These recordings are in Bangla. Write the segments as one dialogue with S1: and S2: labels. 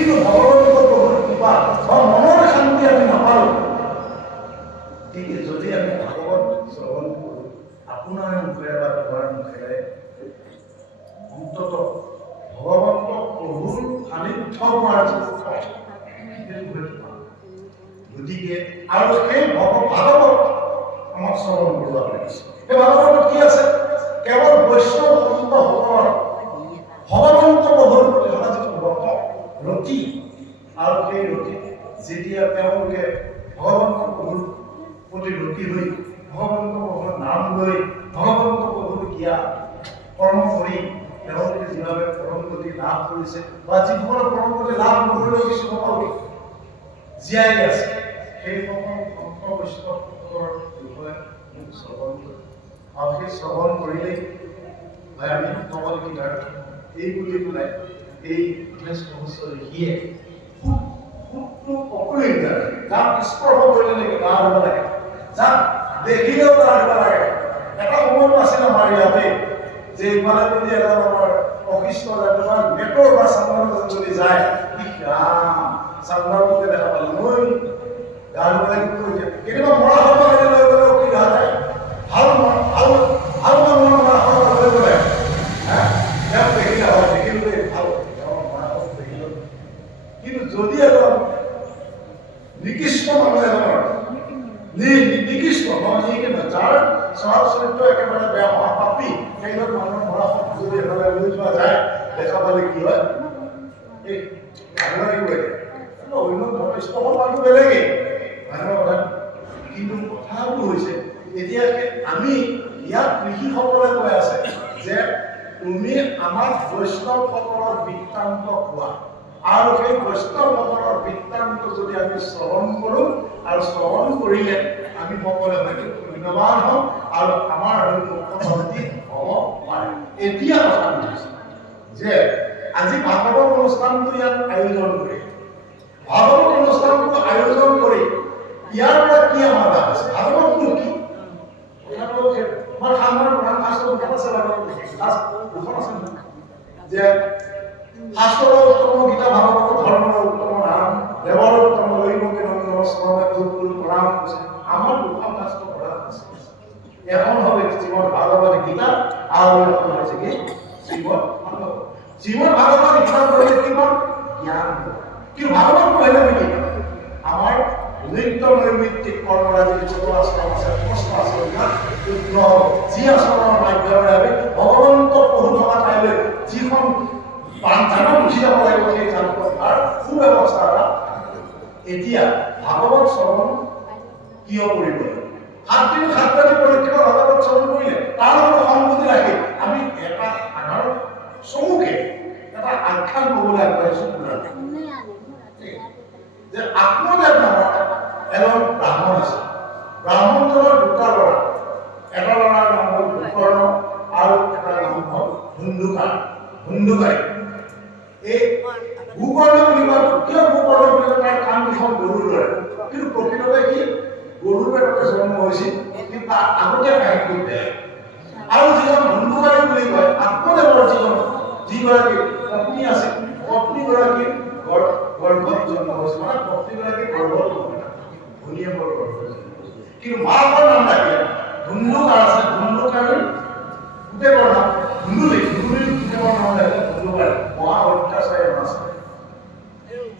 S1: কিন্তু প্ৰভুৰ কৃপা বা মনৰ শান্তি আমি নাপাওঁ গতিকে যদি আমি ভাগৱত শ্ৰৱণ কৰোঁ, আপোনাৰ মুখেৰে বা তোমাৰ মুখেৰে অন্তত ভগৱন্ত প্ৰভুৰ সান্নিধ্য পোৱাৰ। গতিকে আৰু সেই ভগ- ভাগৱত আমাক শ্ৰৱণ কৰিব লাগিছে। সেই ভাগৱতত কি আছে? কেৱল বৈষ্ণৱ সন্তসকলৰ ভগৱন্ত প্ৰভুৰ ৰতি আৰু সেই ৰতি, যেতিয়া তেওঁলোকে ভগৱন্ত প্ৰভুৰ প্ৰতি ৰতি হৈ ভগৱন্ত প্ৰভুৰ নাম লৈ ভগৱন্ত প্ৰভুৰ জ্ঞান, কৰ্ম কৰি তেওঁলোকে যিভাৱে পৰম গতি লাভ কৰিছে বা যিসকলে পৰম গতি লাভ নকৰিলেও কিছুসকল জীয়াই আছে। সেই সকল ভক্ত বৈষ্ণৱসকলৰ বিষয়ে মোক শ্ৰৱণ কৰে, আৰু সেই শ্ৰৱণ কৰিলেই হয় আমি নকল গীতাৰ এই বুলি পেলাই এই গণেশ সহস্ৰ ঋষিয়ে খুব খুবটো অপৰিণ যাক, স্পৰ্শ কৰিলে নেকি? গা ধুব লাগে। যাক, দেখিলেও গা ধুব লাগে। এটা সময়তো আছিল যদি যায় ৰাম দেখা পালো। মই গা ধুব লাগিব কেতিয়াবা মৰা হ'ব লাগে লৈ গ'লেও কি গা যায় ভালো মন- ভালো ভালো মানুহৰ মৰা হ'ব লৈ গ'লে হা তেওঁক দেখিলে হয় দেখিলো দেই ভালো তেওঁৰ মৰা হ'ব দেখিলো কিন্তু যদি এজন নিকৃষ্ট মানুহ এজনৰ নি- নি- নিকৃষ্ট নহয় নিকে নহয় যাৰ স্বভাৱ চৰিত্ৰ একেবাৰে বেয়া মহাপাপী সেইজন মানুহৰ মৰা এফালে লৈ যায় দেখা পালে কি হয়? বৃত্তান্ত কোৱা। আৰু সেই বৈষ্ণৱসকলৰ বৃত্তান্ত যদি আমি শ্ৰৱণ কৰোঁ আৰু শ্ৰৱণ কৰিলে আমি সকলোৱে হয়তো ধন্যবান হ'ম আৰু আমাৰ এতিয়া কথা বুজিছে যে আজি ভাগৱত অনুষ্ঠানটো ইয়াত আয়োজন কৰি। ভাগৱত অনুষ্ঠানটো আয়োজন কৰি ইয়াৰ পৰা কি আমাৰ লাভ আছে? ভাগৱতটো কি? আমাৰ উত্তম গীতা ভাগৱত ধৰ্মৰ উত্তম নাম আমাৰ দুখন শাস্ত্ৰ প্ৰধান আছে। এখন হবে শ্রীমদ ভাগবত গীতা এখন হচ্ছে কি? ভাগবত শ্রীমদ ভাগবত গীতা পড়লে কি বল জ্ঞান কিন্তু ভাগবত পড়লে কি? আমার নিত্য নৈমিত্তিক কর্মরাজি ছোট আশ্রম আছে সমস্ত আশ্রম না? যুদ্ধ যি আশ্রমৰ মাধ্যমেৰে আমি ভগৱন্ত পঢ়ু থকা যিখন বাঞ্ছানত গুচি যাব লাগিব সেই জানখন তাৰ সুব্যৱস্থা এটা এতিয়া ভাগৱত শ্ৰৱণ কিয় কৰিব লাগে সাতদিন সাত ৰাতি পৰীক্ষা ভাগৱত শ্ৰৱণ কৰিলে তাৰ লগত সংগতি ৰাখি আমি এটা সাধাৰণ চমুকে এটা আখ্যান ক'বলৈ আগবাঢ়িছো। যে আত্মদেৱ নামৰ এজন ব্ৰাহ্মণ আছে। ব্ৰাহ্মণজনৰ দুটা ল'ৰা এটা ল'ৰাৰ নাম হ'ল গোকৰ্ণ আৰু এটাৰ নাম হ'ল ধুন্দুকাৰ ধুন্দুকাৰী এই গোকৰ্ণ বুলি কোৱাটো কিয় গোকৰ্ণ বুলি কয় তাৰ কাণ দুখন গৰুৰ দৰে কিন্তু প্ৰকৃততে কি? গৰুৰ পেটতে জন্ম তাৰ আগতে কাহিনীটো বেলেগ আৰু যিজন ধুন্দুকাৰী বুলি কয়, আত্মদেৱৰ যিজন যিগৰাকী পত্নী আছিল পত্নীগৰাকী গৰ- গৰ্ভত জন্ম হৈছিল মানে পত্নীগৰাকী গৰ্ভত ভনীয়েকৰ গৰ্ভত কিন্তু মাকৰ নাম ৰাখিলে ধুন্দুকাৰ আছে ধুন্দুকাৰীৰ পুতেকৰ নাম, ধুন্দুলি, ধুন্দুলিৰ পুতেকৰ নাম ৰাখিলে ধুন্দুকাৰী, মহা অত্যাচাৰী আছে।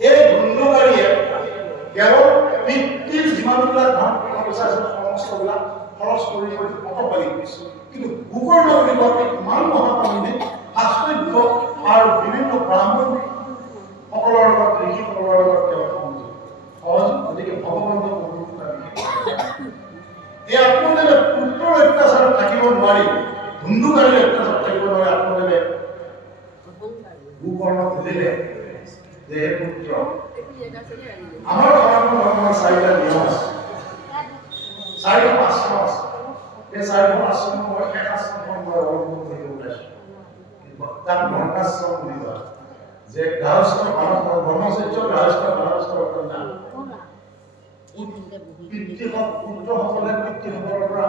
S1: এই ধুন্দুকাৰীয়ে কেৱল পিতৃৰ যিমানবিলাক ধন পইচা আছিল সমস্তবিলাক খৰচ কৰি কৰি অটপালি কৰিছিল কিন্তু গোকৰ্ণ বুলি কোৱাটো ইমান মহাপণ্ডিত আশ্চৰ্য আৰু বিভিন্ন ব্ৰাহ্মণ সকলৰ লগত ঋষিসকলৰ লগত তেওঁ সংযোগ সহযোগ গতিকে ভগৱন্ত প্ৰভুৰ কথা বিশেষ এই আত্মদেৱে পুত্ৰৰ অত্যাচাৰত থাকিব নোৱাৰি ধুন্দুকাৰীৰ অত্যাচাৰত থাকিব নোৱাৰি আত্মদেৱে গোকৰ্ণক সুধিলে যে হে পুত্ৰ আমাৰ সনাতন ধৰ্মৰ চাৰিটা নিয়ম আছে চাৰিটা আশ্ৰম আছে এই চাৰিখন আশ্ৰমৰ মই শেষ আশ্ৰমখন মই অৱলম্বন কৰি ওলাইছো তাক বৰ্ণাশ্ৰম বুলি কোৱা হয়। যে গাহস্থ ব্ৰহ্মচৰ্য গাহস্থ গাহস্থ নাম পিতৃসক পুত্ৰসকলে পিতৃসকলৰ পৰা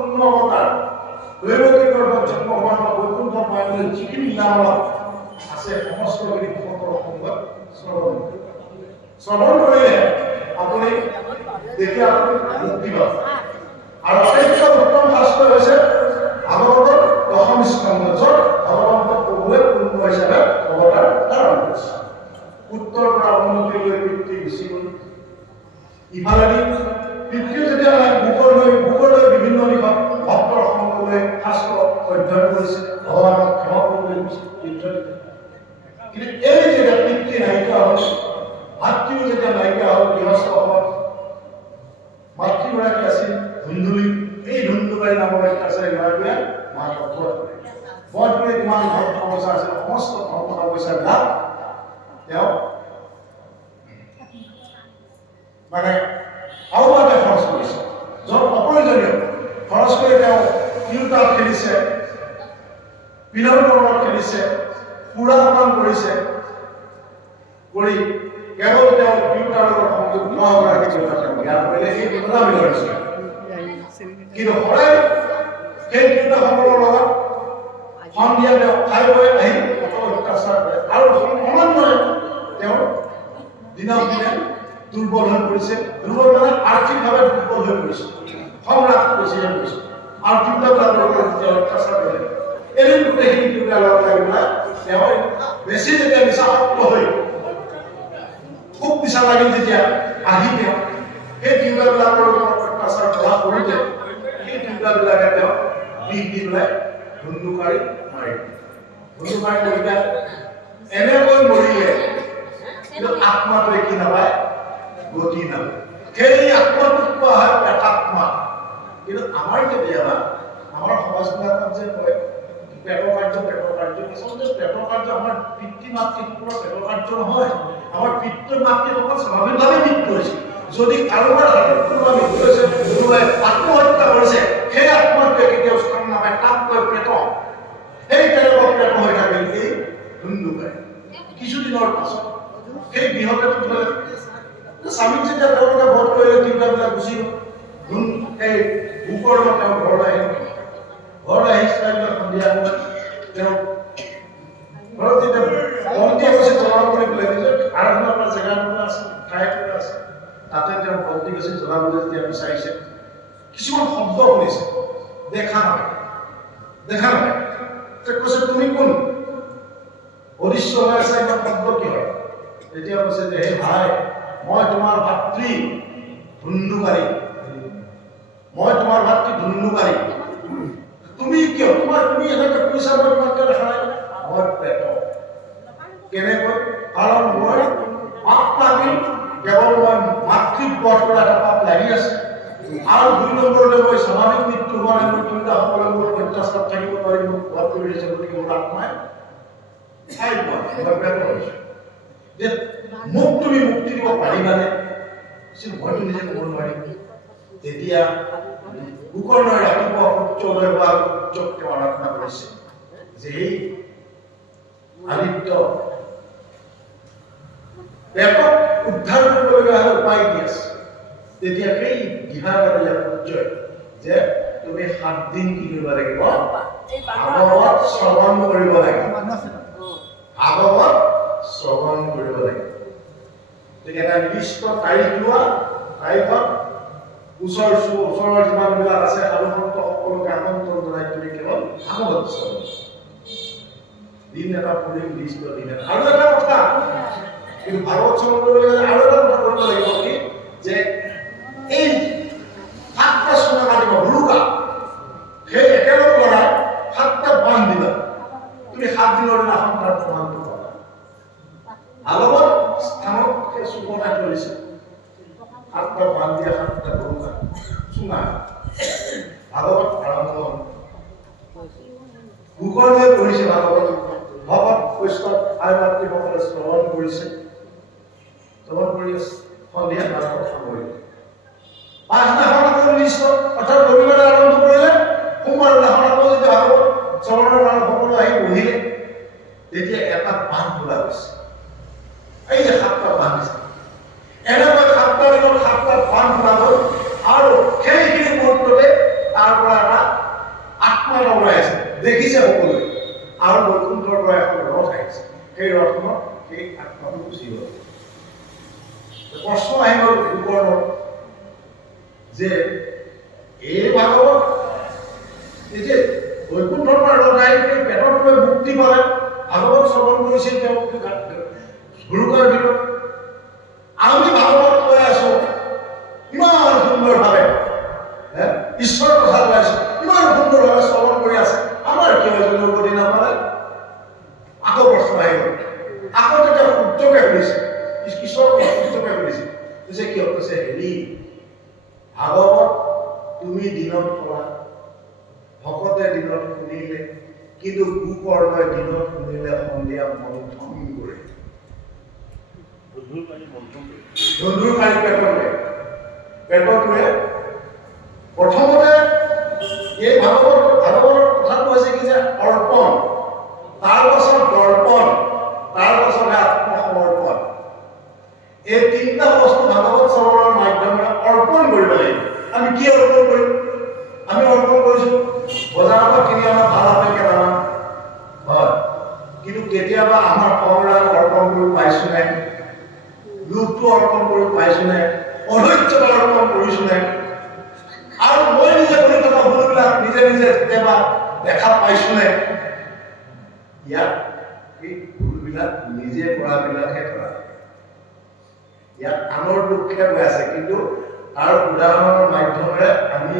S1: দৈৱকী গৰ্ভত জন্ম হোৱাৰ বৈকুণ্ঠ আপুনি মুক্তি পাব আৰু আটাইতকৈ উত্তম শাস্ত্ৰ হৈছে ভাগৱতৰ দশম স্কন্ধ য'ত ভগৱন্ত প্ৰভুৱে পূৰ্ণ হিচাপে অৱতাৰ ধাৰণ কৰিছে উত্তৰ পৰা উন্নতিলৈ পিতৃ গুচি গ'ল ইফালেদি পিতৃও যেতিয়া ভোগলৈ ভোগলৈ বিভিন্ন দিশত ভক্তৰ সংগলৈ শাস্ত্ৰ অধ্যয়ন কৰিছে ভগৱানক ক্ষমা কৰিবলৈ গৈছে পিতৃ কিন্তু এই যেতিয়া পিতৃ নাইকিয়া হ'ল ভাতৃও যেতিয়া নাইকিয়া হ'ল গৃহস্থ সময়ত মাতৃগৰাকী আছিল ধুন্দুলি এই ধুন্দুবাৰী নামৰ অত্যাচাৰী গৰাকীয়ে মাকক বধ কৰে বধ কৰি কিমান ধন সমস্যা আছিল সমস্ত ধন টকা পইচাবিলাক তেওঁ মানে আওবাতে খৰচ কৰিছে। য'ত অপ্ৰয়োজনীয়, খৰচ কৰি তেওঁ তিৰোতাত খেলিছে পৰ্বত খেলিছে, সুৰা পান কৰিছে, কৰি কেৱল তেওঁ তিৰোতাৰ লগত সংযোগ নগৰাকী তিৰোতা তেওঁ জ্ঞান কৰিলে, সেই বিপদামি ধৰিছে। কিন্তু সদায় সেই তিৰোতাসকলৰ লগত সন্ধিয়া তেওঁ খাই বৈ আহি অটল অত্যাচাৰ কৰে। আৰু ক্ৰমান্বয়ে তেওঁ দিনক দিনে দুৰ্বল হৈ পৰিছে দুৰ্বল মানে আৰ্থিকভাৱে দুৰ্বল হৈ পৰিছে সংগ্ৰাম বেছি হৈ পৰিছে আৰু তিৰোতাবিলাকৰ ওপৰত যেতিয়া অত্যাচাৰ কৰে এদিন গোটেইখিনি তিৰোতা লগ লাগি পেলাই তেওঁ বেছি যেতিয়া খুব নিচা লাগিল যেতিয়া আহি তেওঁ সেই তিৰোতাবিলাকৰ ওপৰত অত্যাচাৰ কৰা কৰোঁতে সেই তিৰোতাবিলাকে তেওঁ বিষ দি পেলাই ধুন্দুকাৰী মাৰি মৰিলে এনেকৈ মৰিলে কিন্তু আত্মাটোৱে কি নাপায় গতি নাপায় সেই আত্মাটোক হয় পেটাত্মা কিন্তু আমাৰ কেতিয়াবা আমাৰ সমাজবিলাকত যে কয়, পেটৰ কাৰ্য পেটৰ কাৰ্য আচলতে পেটৰ কাৰ্য আমাৰ পিতৃ মাতৃসকলৰ পেটৰ কাৰ্য নহয়। আমাৰ পিতৃ মাতৃসকল স্বাভাৱিকভাৱে মৃত্যু হৈছে। যদি কাৰোবাৰ হাতত মৃত্যু হৈছে, কোনোবাই আত্মহত্যা কৰিছে, সেই আত্মাটোৱে কেতিয়াও স্থান নাপায়, তাক কয় পেট সেই তেনেকুৱা পেট হৈ থাকে এই ধুন্দুকাই। কিছুদিনৰ পাছত, সেই গৃহতে স্বামীক যেতিয়া তেওঁলোকে বধ কৰিলে তিৰোতাবিলাক গুচি গ'ল। সেই ভোকৰ তেওঁ ঘৰলৈ আহিল ঘৰলৈ আহি চাৰিবিলাক সন্ধিয়া তেওঁ ঘৰত যেতিয়া বন্তি এগছি জ্বলাব বুলি ক'লে আৰাধনা কৰা জেগা এটুকুৰা আছে ঠাই এটুকুৰা আছে তাতে তেওঁ বন্তি গছি জ্বলাবলৈ যেতিয়া বিচাৰিছে কিছুমান শব্দ শুনিছে। দেখা নাপায়। দেখা তেওঁ কৈছে তুমি কোন? অদৃশ্য হৈ আছে ইমান শব্দ কিহৰ? তেতিয়া কৈছে যে হে ভাই মই তোমাৰ ভাতৃ ধুন্দুকাৰী মই তোমাৰ ভাতৃ ধুন্দুকাৰী তুমি কিয় তোমাৰ তুমি এনেকে কৈছা মই তোমাতকে দেখা নাই মই পেট কেনেকৈ কাৰণ মই পাপ লাগি কেৱল মই মাতৃক বধ কৰা এটা পাপ লাগি আছে আৰু দুই নম্বৰতে মই স্বাভাৱিক মৃত্যু হোৱা নাই মই তিনিটাসকলে মোৰ অত্যাচাৰত থাকিব নোৱাৰি মোক বধ কৰি দিছে গতিকে মোৰ আত্মাই ঠাই পোৱা নাই মই পেট হৈছোঁ যে মোক তুমি মুক্তি দিব পাৰিবানে কিন্তু মইতো নিজে ক'ব নোৱাৰিম তেতিয়া গোকৰ্ণই ৰাতিপুৱা সূৰ্যোদয় হোৱাৰ সূৰ্যক তেওঁ আৰাধনা কৰিছে যে এই আদিত্য উদ্ধাৰ কৰিবলগীয়া হ'লে উপায় কি আছে? তেতিয়া সেই দিহা কাটিলে যে তুমি সাত দিন কি কৰিব লাগিব? ভাগৱত শ্ৰৱণ কৰিব লাগিব। ভাগৱত শ্ৰৱণ কৰিব লাগিব। গতিকে এটা নিৰ্দিষ্ট তাৰিখ লোৱা, তাৰিখত ওচৰ ওচৰৰ যিমানবিলাক আছে, সাধু সন্ত সকলোকে আমন্ত্ৰণ জনাই তুমি কেৱল ভাগৱত শ্ৰৱণ দিন এটা পঢ়ি নিৰ্দিষ্ট দিন আৰু এটা কথা কিন্তু কৰিবলৈ গ'লে আৰু এটা কৰিব লাগিব কি যে এই সাতটা চুঙা কাটিব ৰুকা সেই একেলগ লৰাই সাতটা বান দিবা তুমি সাত দিনৰ দিনাখন তাৰ প্ৰমাণটো পাবা ভাগৱত স্থানত সেই চুকনাই ধৰিছে সাতটা বান দিয়া সাতটা ৰুকা চুঙা ভাগৱত আৰম্ভ হ'ল। গোকৰ্ণই পঢ়িছে ভাগৱত সেই রত্ন সেই আত্মাটো গুচি গ'ল প্ৰশ্ন আহি গ'ল ভূকৰ্ণৰ যে এই ভাগৱত যে বৈকুণ্ঠৰ পৰা ৰজাই পেটত গৈ মুক্তি পালে ভাগৱত শ্ৰৱণ কৰিছিল তেওঁ গুৰুকৰ ভিতৰত কৈছে হেৰি ভাগৱত তুমি দিনত পঢ়া ভকতে দিনত শুনিলে কিন্তু কুকৰ্মই দিনত শুনিলে সন্ধিয়া মন্থন কৰে। ধুন্দুৰ পানী পেটলে পেটটোৱে প্ৰথমতে এই ভাগৱত ভাগৱতৰ কথাটো হৈছে কি যে অৰ্পণ। তাৰপাছত দৰ্পণ। করল আমি কি অর্পণ করি? আমি অর্পণ কৰিছো বজাৰ পৰা কিনি আমাৰ ভালো আপেল কেইটামান হয়। কিন্তু কেতিয়াবা আমাৰ কমলাক অৰ্পণ কৰি পাইছোনে ৰূপটো অৰ্পণ কৰি পাইছোনে অনৈত্যতা অৰ্পণ কৰিছোনে আৰু মই নিজে কৰি থকা ভুলবিলাক নিজে নিজে কেতিয়াবা দেখা পাইছোনে ইয়াত এই ভুলবিলাক নিজে কৰাবিলাকহে কৰা। ইয়াত আনৰ দুখহে হৈ আছে। কিন্তু তার উদাহরণের মাধ্যমে আমি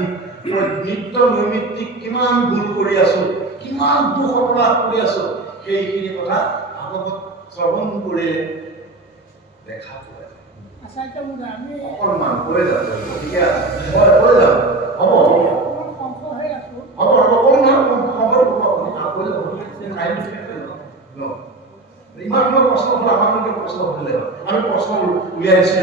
S1: নিত্য নৈমিত্তিক কিমান ভুল কৰি আছো কিমান দুখ অপৰাধ কৰি আছো সেইখিনি কথা ভাগৱত শ্ৰৱণ কৰিলে দেখা পোৱা অকণমান হৈ যাব যাম হ'ব হ'ব অকণমান ইমান সময় প্ৰশ্ন হ'ল আমালোকে প্ৰশ্ন হ'লে। আমি প্ৰশ্ন উলিয়াই দিছোঁ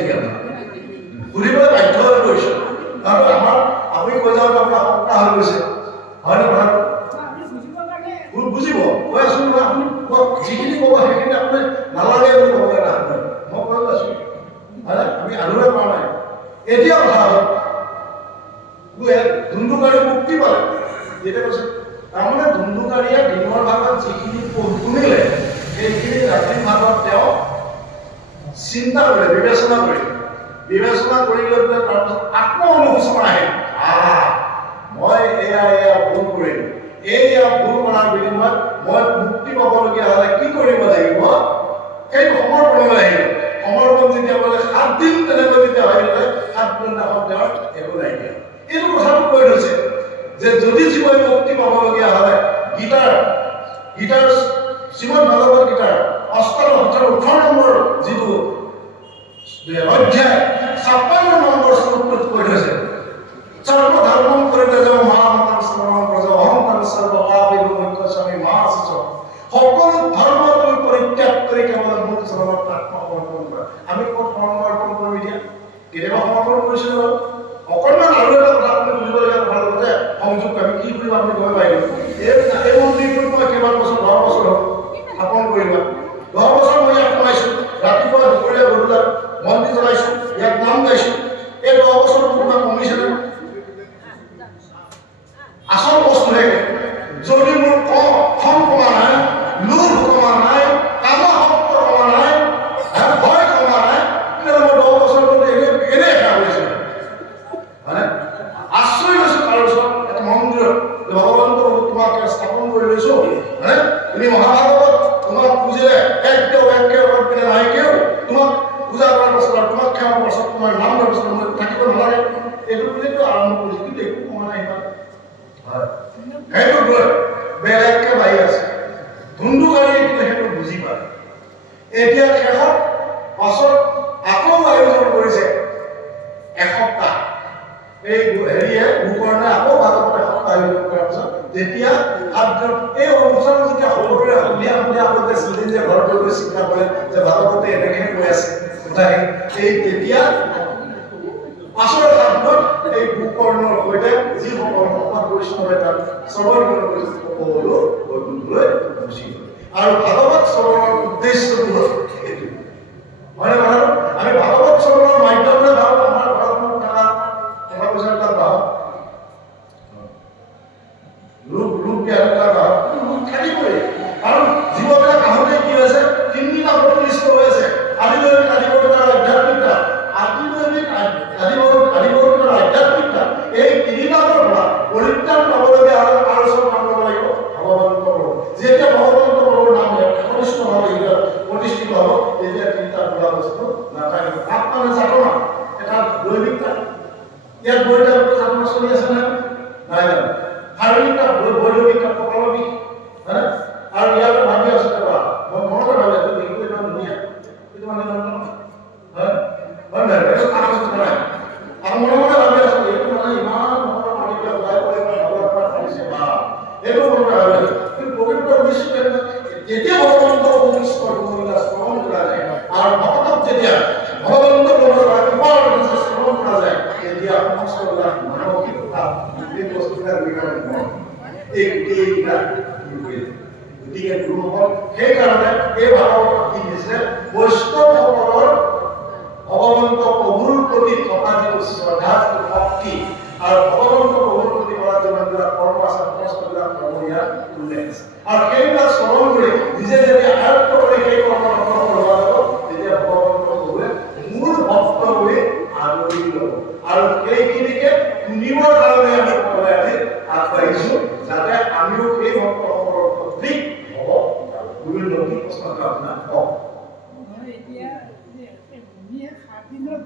S1: যদি জীবনে মুক্তি পাবলগীয়া হয় গীতাৰ গীতাৰ শ্ৰীমদ ভাগৱত গীতাৰ অষ্টম অৰ্থাৎ ওঠৰ নম্বৰ যিটো অধ্যায়, ছাপ্পন্ন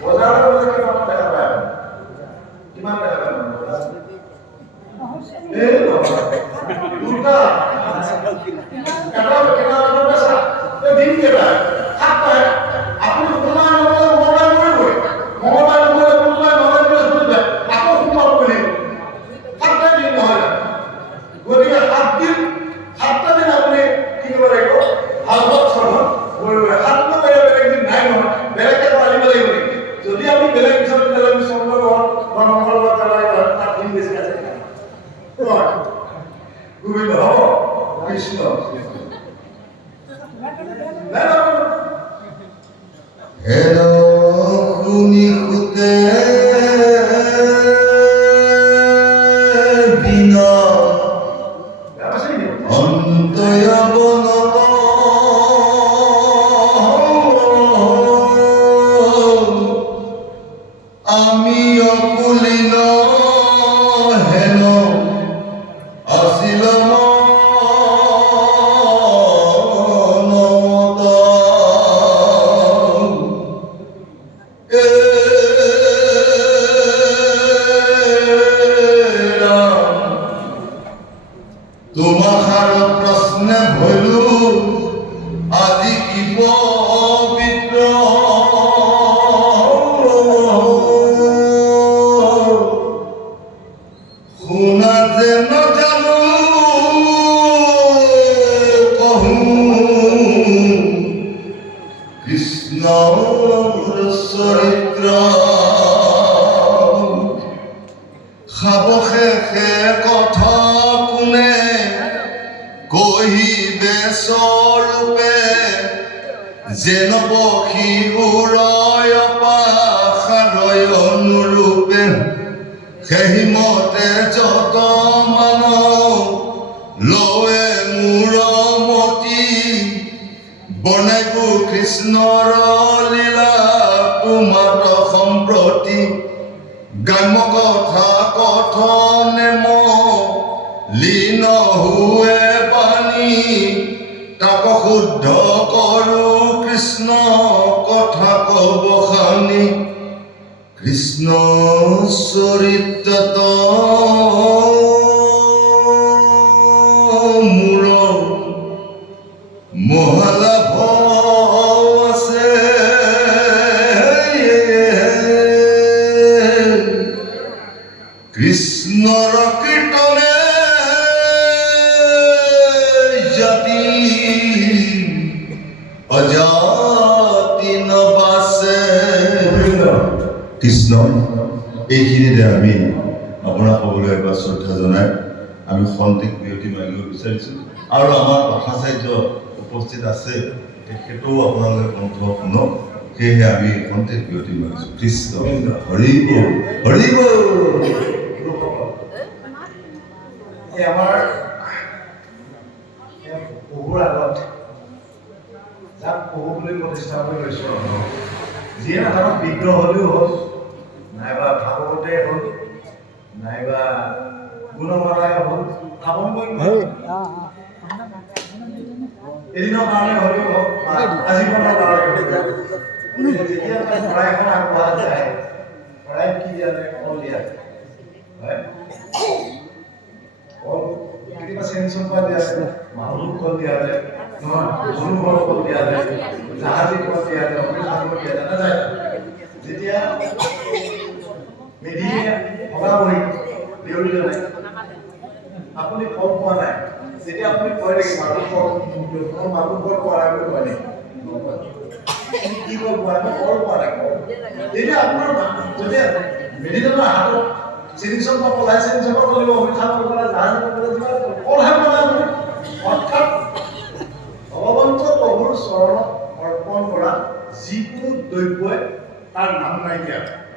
S1: বজাৰৰ বজাৰ কিমান দেখা পায় কিমান দুটা দিন কেইটা কুলিনো চরিত্র খাব কথা কোনে স্বৰূপে যেন পক্ষী কৰো কৃষ্ণ কথা কব খানি। কৃষ্ণ চৰিত্ৰত বিচাৰিছোঁ। আৰু আমাৰ কথাচাৰ্য উপস্থিত আছে, তেখেতেও আপোনালোকে কণ্ঠ শুনক সেয়েহে আমি খন্তেক বিৰতি মাৰিছোঁ। কৃষ্ণ হৰিব হৰিব আমাৰ আগত, যাক প্ৰভু বুলি প্ৰতিষ্ঠা কৰি লৈছোঁ যিয়ে নাথাকক বিগ্ৰহ হ'লেও হ'ল, নাইবা ভাগৱতে হ'ল, নাইবা হ'ল স্থাপন এদিনৰ কাৰণে হ'লেও আজীৱনৰ কাৰণে যেতিয়া মানে শৰাইখন আগবঢ়া যায় শৰাইত কি দিয়া যায় কল দিয়া যায় কল কেতিয়াবা চেঞ্চন পৰা দিয়া যায় মাহুৰ কল দিয়া যায় নহয় সৰু কল দিয়া যায় জাহাজী কল দিয়া যায় কল দিয়া যায় নাযায়। যেতিয়া মেধিয়ে ভগা বহি দেউৰী জনাই আপুনি ফল পোৱা নাই যেতিয়া আপুনি মই মাগুৰ ফল পোৱা নাই। বুলি কয় কি পোৱা নাই। কল তেতিয়া আপোনাৰ যেতিয়া মেডিজনৰ হাতত চিকিৎসক বা পলাই চিকিৎসক কৰিব অভিশাপ কৰিব জাহাজ কৰিব কিবা ফলহে পোৱা নাই আপুনি অৰ্থাৎ ভগৱন্ত প্ৰভুৰ চৰণত অৰ্পণ কৰা যিকোনো দ্ৰব্যই তাৰ নাম নাইকিয়া